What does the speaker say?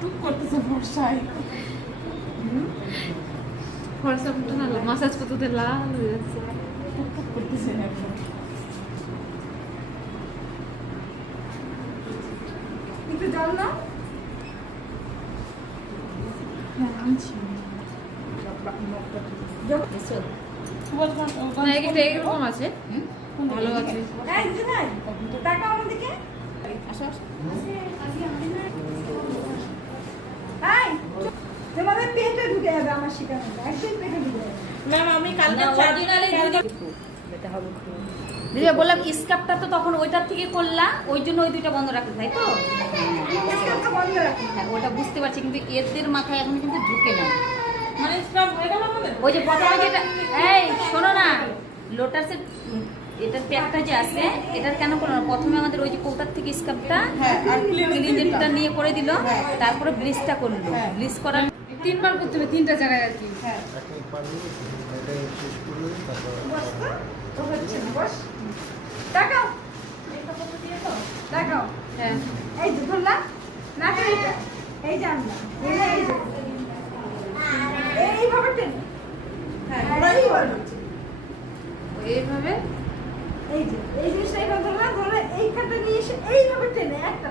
টুক করতেছে ফর্সায় ফর্সা ফুটো না মাসাজ করতে লাল হয়ে যাচ্ছে এরকম আছে। ভালো আছে। তোমাদের পেটে ঢুকে যাবে আমার একদম পেটে ঢুকে যাবে ম্যাম আমি কালকে দিদি বললাম স্কার্ফটা তো তখন ওইটার থেকে করলা ওই জন্য ওই দুইটা বন্ধ রাখতে তাই তো? হ্যাঁ ওটা বুঝতে পারছি কিন্তু এদের মাথায় এখন কিন্তু ঢুকে না মানে স্ক্রাব হয়ে গেল আমাদের ওই যে প্রথমে যেটা এই শোনো না। লোটাসের এটার প্যাকটা যে আছে এটার কেন করল না? প্রথমে আমাদের ওই যে কৌটার থেকে স্কার্ফটা হ্যাঁ আর ক্লিনজেরটা নিয়ে করে দিল তারপরে ব্লিচটা করল। হ্যাঁ। ব্লিচ করার তিনবার করতে হবে তিনটা জায়গায় আর কি। হ্যাঁ। এখন পারব এটাই শেষ করলে তারপর বস তো ও হচ্ছে না বস টাকাও টাকাও হ্যাঁ এই ধরলাম না এই যে আনলাম এই যে এই যে এইভাবে টেন এইভাবে এইভাবে? এই যে এই জিনিসটা এইভাবে ধরলাম ধরে এইখানটা নিয়ে এসে এইভাবে টেনে একটা